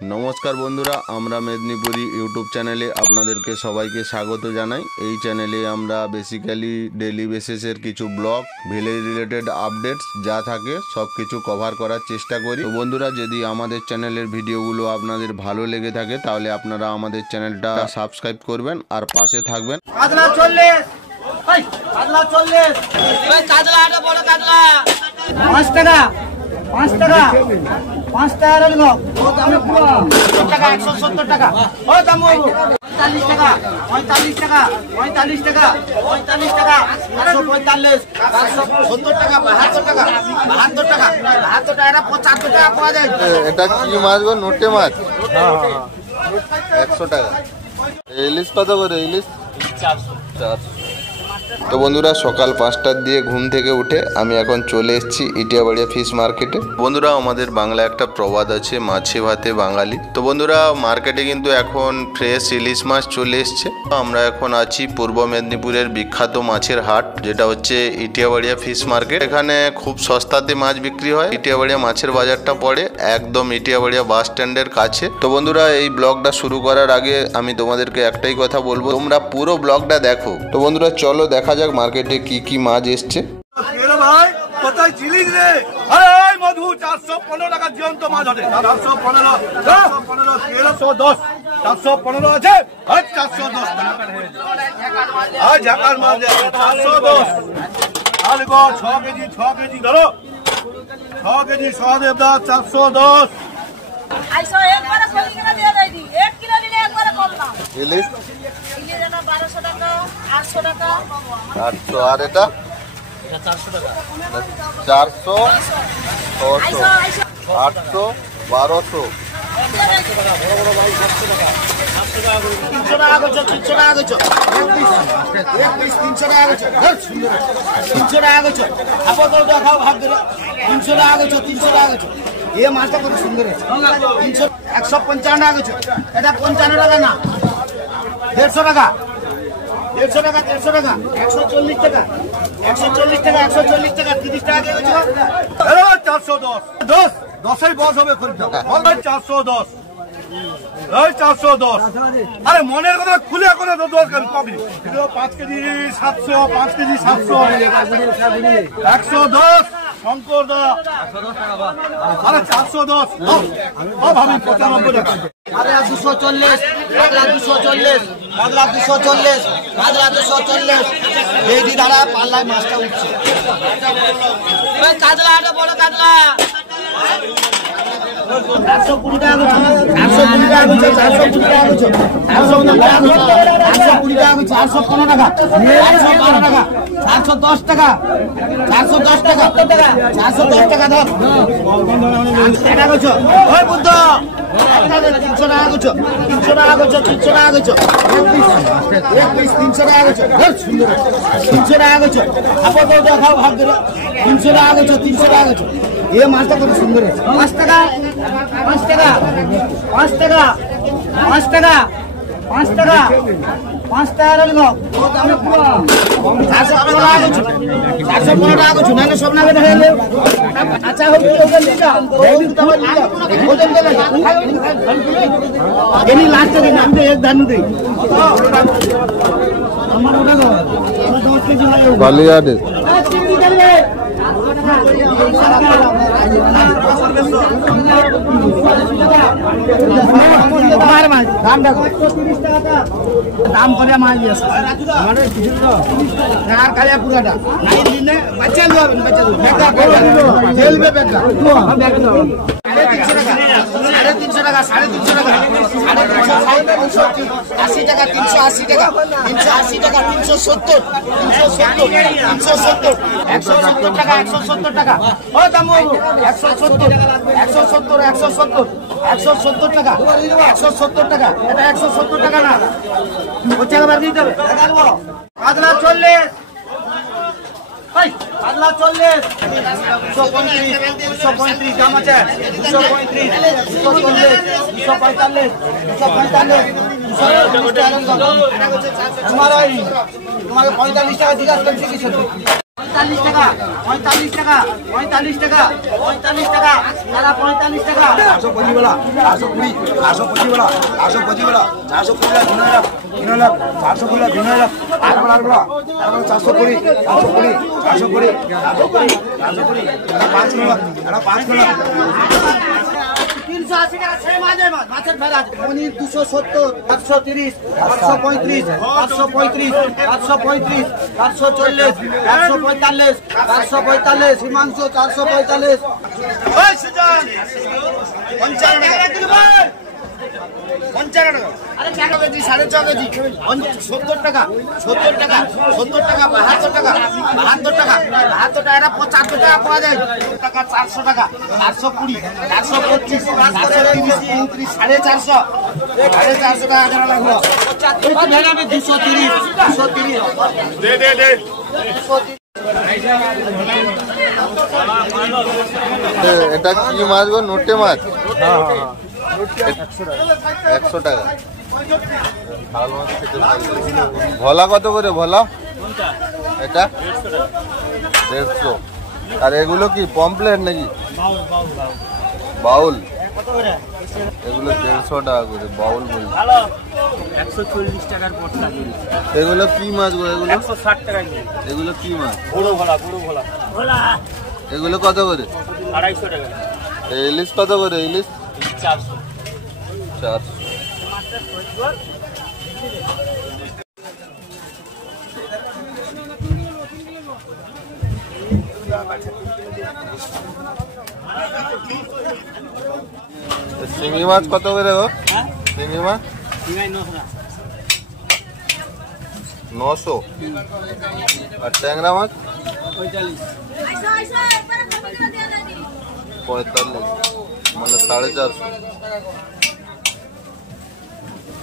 नमस्कार बंधुरा आमरा मेदिनीपुरी यूट्यूब चैनेले आपनादेरके सबाइके स्वागत जानाई। এই চ্যানেলে আমরা বেসিক্যালি ডেইলি বেসিসের কিছু ব্লগ ভিলেজ রিলেটেড আপডেটস যা থাকে সব কিছু কভার করার চেষ্টা করি। তো বন্ধুরা যদি আমাদের চ্যানেলের ভিডিওগুলো আপনাদের ভালো লেগে থাকে তাহলে আপনারা আমাদের চ্যানেলটা সাবস্ক্রাইব করবেন আর পাশে থাকবেন। কাতলা 40 ভাই কাতলা 40 ভাই কাতলা আটা বড় কাতলা 5 টাকা 5 টাকা 5 টাকা রাখো ও দামে পুরো টাকা 170 টাকা ও দাম 45 টাকা 45 টাকা 45 টাকা 45 টাকা 145 170 টাকা 72 টাকা 72 টাকা 72 টাকা এরা 75 টাকা পাওয়া যায়। এটা কি মাছ গো? নোটে মাছ। হ্যাঁ 100 টাকা। ইলিশ কত করে? ইলিশ 400। তো বন্ধুরা সকাল 5টার দিয়ে ঘুম থেকে উঠে আমি এখন চলে এসেছি ইটিয়াবাড়িয়া ফিশ মার্কেটে। বন্ধুরা আমাদের বাংলা একটা প্রবাদ আছে, মাছে ভাতে বাঙালি। তো বন্ধুরা মার্কেটে কিন্তু এখন ফ্রেশ ইলিশ মাছ চলে এসছে। আমরা এখন আছি পূর্ব মেদিনীপুরের বিখ্যাত মাছের হাট, যেটা হচ্ছে ইটিয়াবাড়িয়া ফিশ মার্কেট। এখানে খুব সস্তাতে মাছ বিক্রি হয়। ইটিয়াবাড়িয়া মাছের বাজারটা পড়ে একদম ইটিয়াবাড়িয়া বাস স্ট্যান্ডের কাছে। তো বন্ধুরা এই ব্লগটা শুরু করার আগে আমি তোমাদেরকে একটাই কথা বলবো, তোমরা পুরো ব্লগটা দেখো। তো বন্ধুরা চলো দেখা যাক মার্কেটে কি কি মাছ এসছে। ভাই কোথায় ছিলিস রে? আরে মধু 415 টাকা জীবন্ত মাছ আছে। 415 1310 415 আছে। আর 410 আর ঝাকার মাছ 410 আর গো 6 কেজি ধরো 6 কেজি সহদেবদা 410 আইসো একবারে কলিকাতা দিয়ে দেই দি 1 কিলো নিলে একবারে করলাম। ইলিশ ইলিশ এটা 1200 টাকা 800 টাকা 800 আর এটা 400 টাকা 400 আইসো 600 আইসো 800 1200 300 টাকা করছো 300 টাকা করছো এক পিস 300 টাকা করছো 300 টাকা করছো আপাতত দেখাও ভাগ করে 300 টাকা করছো 300 টাকা করছো এই মাছটা কত সুন্দর আছে 300 155 টাকা করছো এটা 55 টাকা না 150 টাকা 150 টাকা 150 টাকা 140 টাকা 140 টাকা 140 টাকা 30 টাকা দিয়ে করছো আরে 410 10 10 বস হবে খরিদ্দার বল 410 এই 410 আরে মনের কথা খুলে করে তো দরকার কবি 5 কেজি 700 5 কেজি 700 110 শঙ্কর দা 110 টাকা বা আরে 410 ও ভাবি 95 টাকা আরে 240 পাগলা 240 পাগলা 240 পাগলা 240 এই দি দাঁড়া পাল্লায় মাছটা উঠছে এই কাতলা আটা বড় কাতলা 420 টাকা 420 টাকা 420 টাকা 420 টাকা 415 টাকা 412 টাকা 410 টাকা 410 টাকা 410 টাকা ধর টাকা করছো ওই বুদ্ধ 300 টাকা করছো 300 টাকা করছো 300 টাকা করছো এক পিস 300 টাকা করছো 300 টাকা করছো আপাতত দেখাও ভাগ করে 300 টাকা করছো 300 টাকা করছো এই মাছটা কত সুন্দর আছে 5 টাকা 5 টাকা 5 টাকা 5 টাকা 5 টাকা 5 টাকা রাখো ও দামে পুরো 415 টাকা করছো 415 টাকা করছো নালে সব নালে দেখা গেল আচ্ছা হোক ওজন দিটা ওজন তোমার দিটা ওজন দেবে এনি লাস্ট দিন আমি এক ধান দেই আমার ওটা দাও আমার 10 কেজি হয় বালিয়াড়ে দাম করে মাছ আর কালিয়া পুরাটা বাচ্চা দেবেন বাচ্চা 350 টাকা 350 টাকা 80 টাকা 380 টাকা 380 টাকা 370 370 170 টাকা 170 টাকা ও দাম 170 টাকা 170 টাকা এটা 170 টাকা না ওটা আবার দিতে হবে কাতলা 40 ভাই কাতলা 40 235 দাম আছে 235 240 245 245 তোমার 45 টাকা জিজ্ঞাসা করছি কিছু 45 টাকা 45 টাকা 45 টাকা 45 টাকা দাদা 45 টাকা 425 वाला 420 425 वाला 425 वाला 420 वाला गिनो लाख 420 वाला गिनो लाख 8 वाला 420 420 420 420 5 लाख 5 लाख 380 টাকা ছেড়ে মাছের ভেড়া পনির 270 730 735 735 735 740 145 445 হিমাংশু 445 ওই সুজন 55 টাকা দিল ভাই 55 টাকা আরে 4 কেজি 6.5 কেজি 70 টাকা 70 টাকা 70 টাকা 72 টাকা 72 টাকা 72 টাকা এটা 75 টাকা পাওয়া যায় টাকা 400 টাকা 420 425 430 450 450 টাকা জানা লাগলো এটা ভেড়াবে 230 230 দে দে দে এটা কি মাছ গো? নোটে মাছ। 100 টাকা। ভোলা কত করে ভোলা? এটা 150। আর এগুলো কি পমপ্লেট নাকি? বাউল। এগুলো 150 টাকা করে বাউল বলি। 140 টাকার পড়তা দিল। এগুলো কি মাছ গো? এগুলো 160 টাকা দিল। এগুলো কি মাছ? বড় ভোলা ভোলা এগুলো কত করে? 250 টাকা। ইলিশ কত করে? ইলিশ 400 400। শিঙি মাছ কত করে গো? হ্যাঁ শিঙি মাছ ঠিকাই 900 900। আর ট্যাংরা মাছ 45 আইসো একবারে কপি করে দিয়ে দাইদি 45, মানে 450।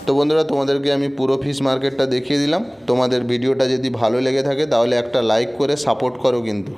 তো বন্ধুরা, তোমাদেরকে আমি পুরো ফিশ মার্কেটটা দেখিয়ে দিলাম। তোমাদের ভিডিওটা যদি ভালো লেগে থাকে তাহলে একটা লাইক করে সাপোর্ট করো কিন্তু।